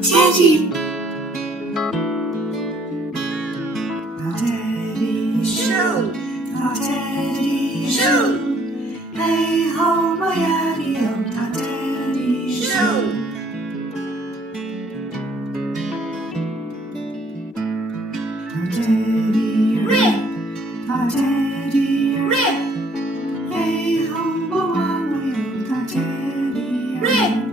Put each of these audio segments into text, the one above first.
Teidí. Teidí Shoo. Teidí Shoo. Hey ho my daddy-o, Teidí Shoo. Teidí Rip. Teidí Rip. Hey ho my Teidí Rip.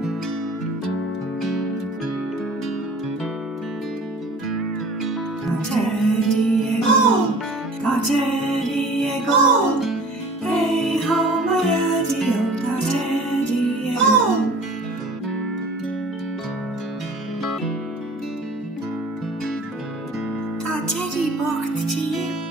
Teidí Oh. Teidí Oh. Hey ho my daddy-o, Teidí Oh. Teidí bocht tinn.